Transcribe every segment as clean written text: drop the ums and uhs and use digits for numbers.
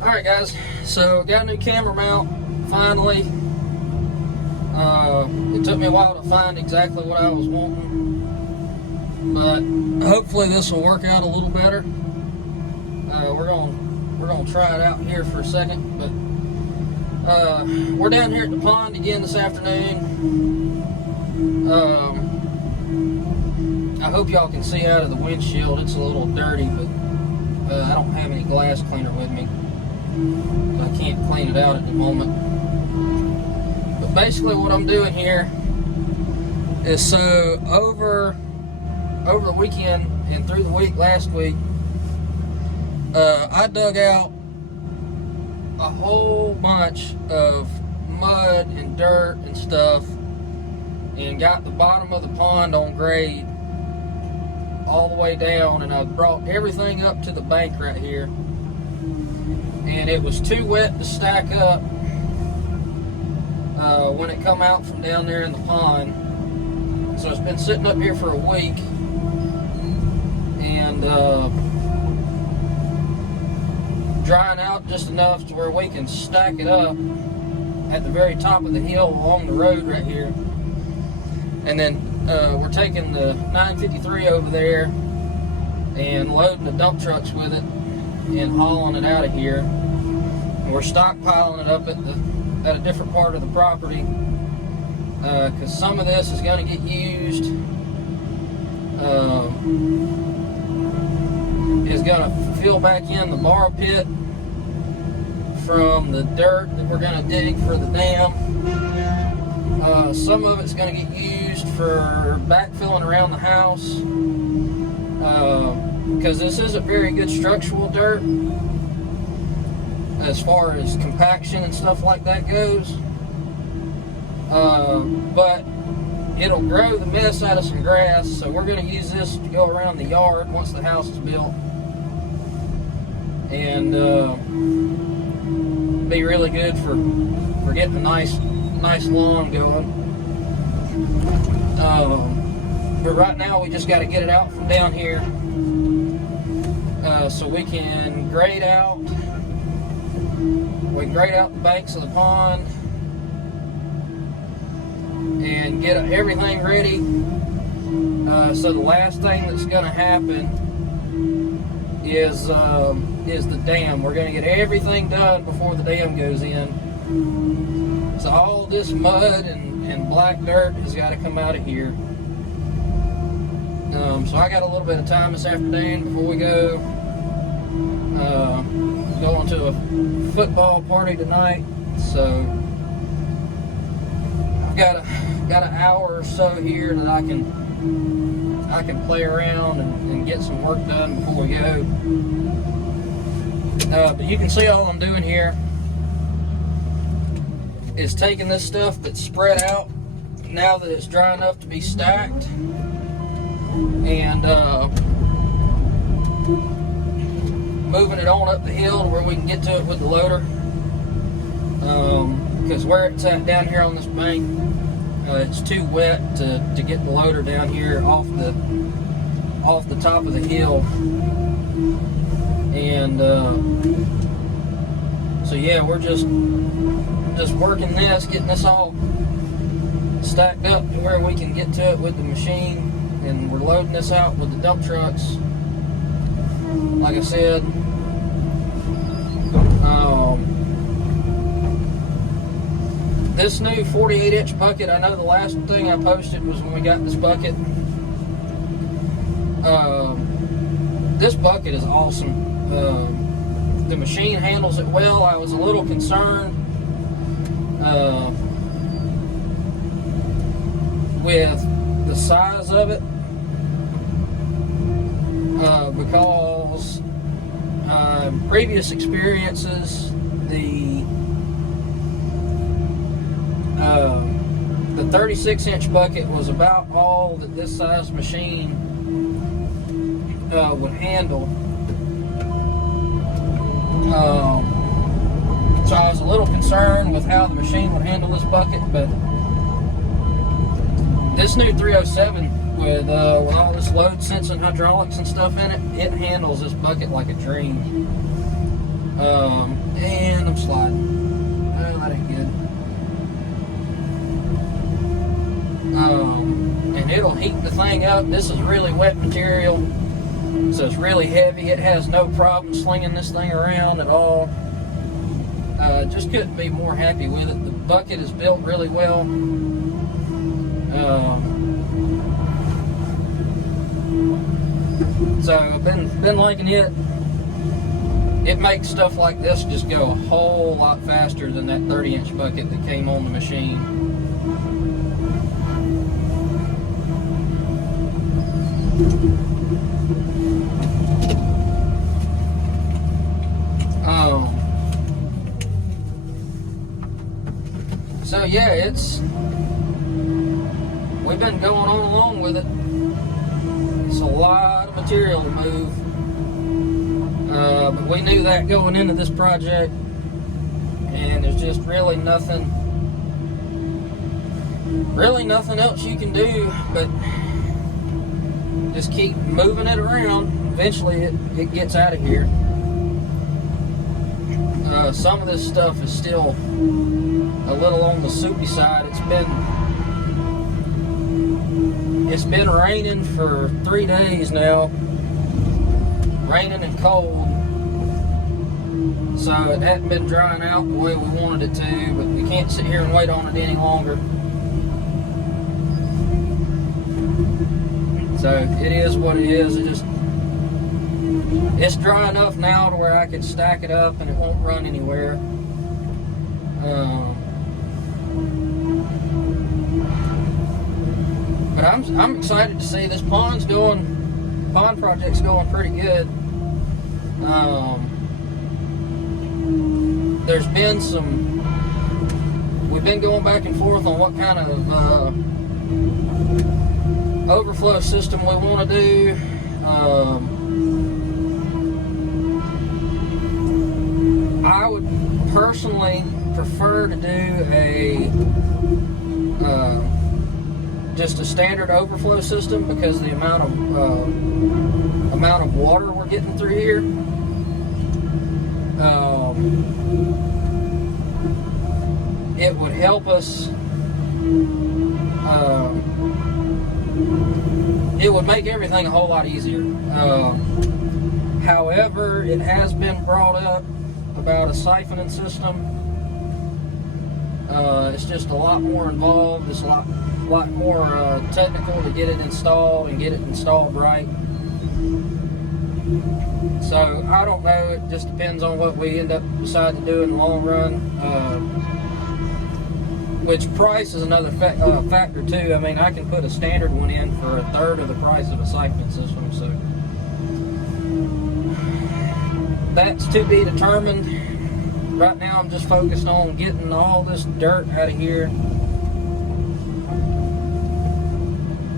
Alright guys, so got a new camera mount, finally. It took me a while to find exactly what I was wanting, but hopefully this will work out a little better. We're gonna try it out here for a second, but we're down here at the pond again this afternoon. I hope y'all can see out of the windshield. It's a little dirty, but I don't have any glass cleaner with me. I can't clean it out at the moment. But basically what I'm doing here is, so over the weekend and through the week last week, I dug out a whole bunch of mud and dirt and stuff and got the bottom of the pond on grade all the way down, and I brought everything up to the bank right here. And it was too wet to stack up when it come out from down there in the pond. So it's been sitting up here for a week, and drying out just enough to where we can stack it up at the very top of the hill along the road right here. And then we're taking the 953 over there and loading the dump trucks with it and hauling it out of here. And we're stockpiling it up at a different part of the property, because some of this is going to get used, is going to fill back in the borrow pit from the dirt that we're going to dig for the dam. Some of it's going to get used for backfilling around the house, because this isn't very good structural dirt as far as compaction and stuff like that goes. But it'll grow the mess out of some grass, so we're going to use this to go around the yard once the house is built, and be really good for getting a nice lawn going. But right now we just got to get it out from down here, so we can grade out. We can grade out the banks of the pond and get everything ready. So the last thing that's going to happen is the dam. We're going to get everything done before the dam goes in. So all this mud and black dirt has got to come out of here. So I got a little bit of time this afternoon before we go. Going to a football party tonight, so I've got an hour or so here that I can play around and get some work done before we go. But you can see all I'm doing here is taking this stuff that's spread out now that it's dry enough to be stacked, and moving it on up the hill to where we can get to it with the loader, because where it's at down here on this bank, it's too wet to get the loader down here off the top of the hill. And so yeah, we're just working this, getting this all stacked up to where we can get to it with the machine, and we're loading this out with the dump trucks. Like I said, this new 48-inch bucket, I know the last thing I posted was when we got this bucket. This bucket is awesome. The machine handles it well. I was a little concerned with the size of it, because previous experiences, the 36-inch bucket was about all that this size machine would handle. So I was a little concerned with how the machine would handle this bucket, but this new 307 with all this load sensing hydraulics and stuff in it, it handles this bucket like a dream. I'm sliding. Oh, that ain't good. And it'll heat the thing up. This is really wet material, so it's really heavy. It has no problem slinging this thing around at all. Just couldn't be more happy with it. The bucket is built really well. So I've been liking it. It makes stuff like this just go a whole lot faster than that 30-inch bucket that came on the machine. So yeah, we've been going on along with it. It's a lot of material to move, but we knew that going into this project, and there's just really nothing else you can do but just keep moving it around. Eventually it gets out of here. Some of this stuff is still a little on the soupy side. It's been raining for 3 days now, raining and cold, so it hadn't been drying out the way we wanted it to, but we can't sit here and wait on it any longer. So it is what it is. It's dry enough now to where I can stack it up and it won't run anywhere. But I'm excited to see this pond project's going pretty good. There's been we've been going back and forth on what kind of overflow system we want to do. I would personally prefer to do just a standard overflow system, because the amount of water we're getting through here. It would help us. It would make everything a whole lot easier. However, it has been brought up about a siphoning system. It's just a lot more involved. It's a lot more technical to get it installed and get it installed right. So I don't know. It just depends on what we end up deciding to do in the long run. Which price is another factor too. I mean, I can put a standard one in for a third of the price of a siphoning system. So that's to be determined. Right now I'm just focused on getting all this dirt out of here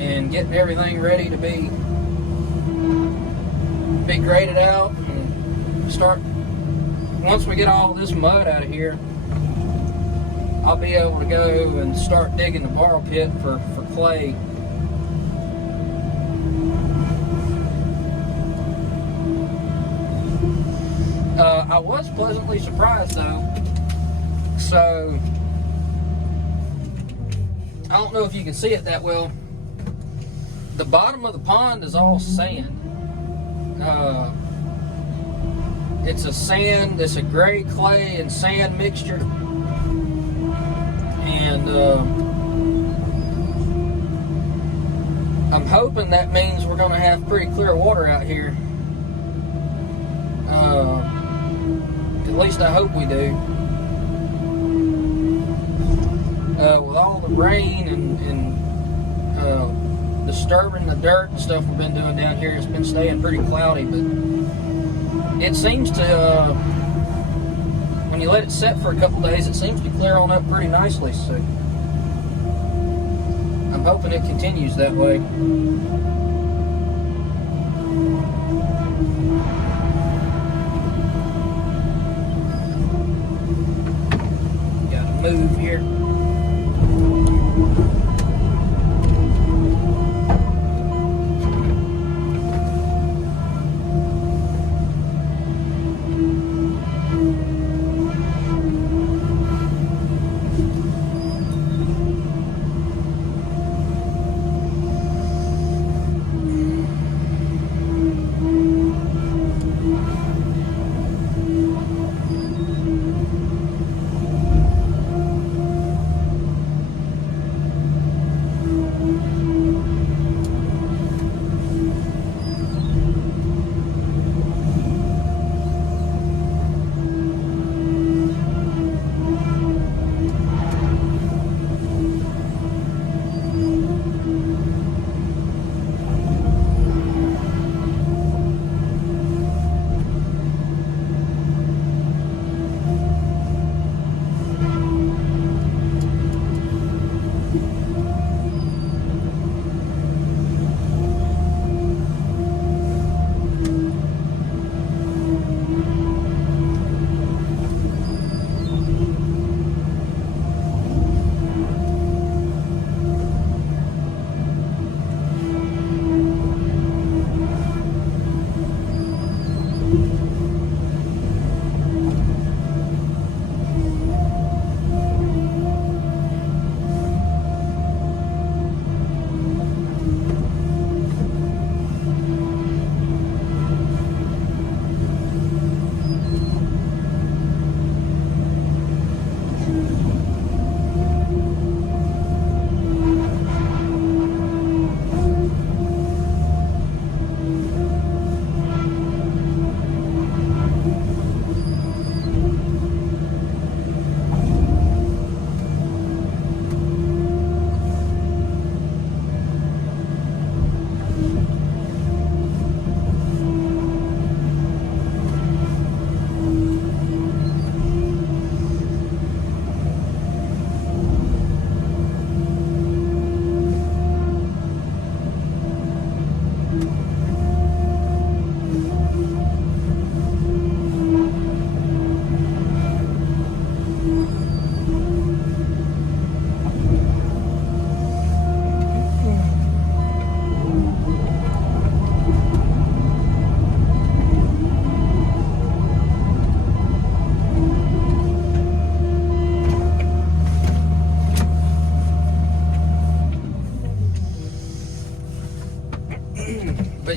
and getting everything ready to be graded out and start. Once we get all this mud out of here, I'll be able to go and start digging the borrow pit for clay. I was pleasantly surprised though. So, I don't know if you can see it that well. The bottom of the pond is all sand. It's a gray clay and sand mixture. And I'm hoping that means we're going to have pretty clear water out here. At least I hope we do. With all the rain and disturbing the dirt and stuff we've been doing down here, it's been staying pretty cloudy, but it seems to, when you let it set for a couple days, it seems to clear on up pretty nicely, so I'm hoping it continues that way. Gotta move here.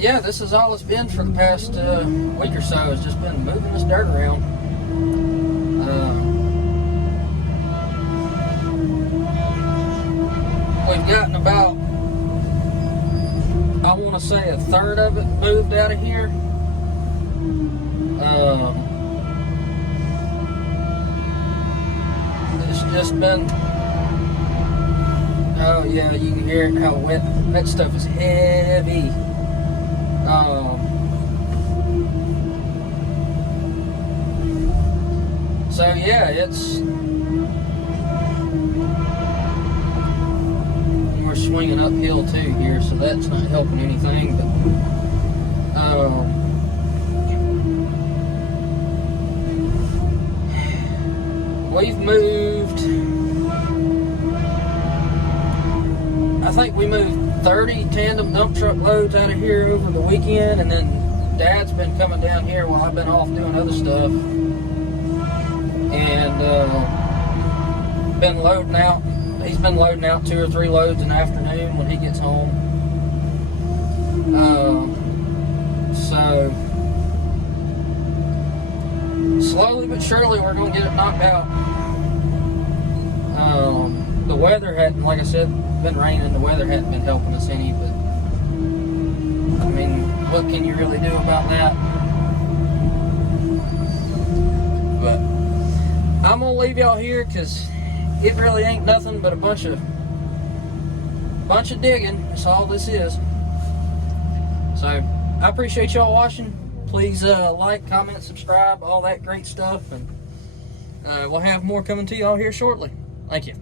yeah, this is all it's been for the past week or so. It's just been moving this dirt around. We've gotten about, I want to say, a third of it moved out of here. It's just been, oh yeah, you can hear it, how wet. That stuff is heavy. So yeah, we're swinging uphill too here, so that's not helping anything. But we've moved. I think we moved 30 tandem dump truck loads out of here over the weekend, and then Dad's been coming down here while I've been off doing other stuff, and been loading out. He's been loading out 2 or 3 loads in the afternoon when he gets home. So slowly but surely we're going to get it knocked out. The weather hadn't, like I said, been raining. The weather hadn't been helping us any, but I mean, what can you really do about that? But I'm gonna leave y'all here because it really ain't nothing but a bunch of digging. That's all this is. So I appreciate y'all watching. Please like, comment, subscribe, all that great stuff, and we'll have more coming to y'all here shortly. Thank you.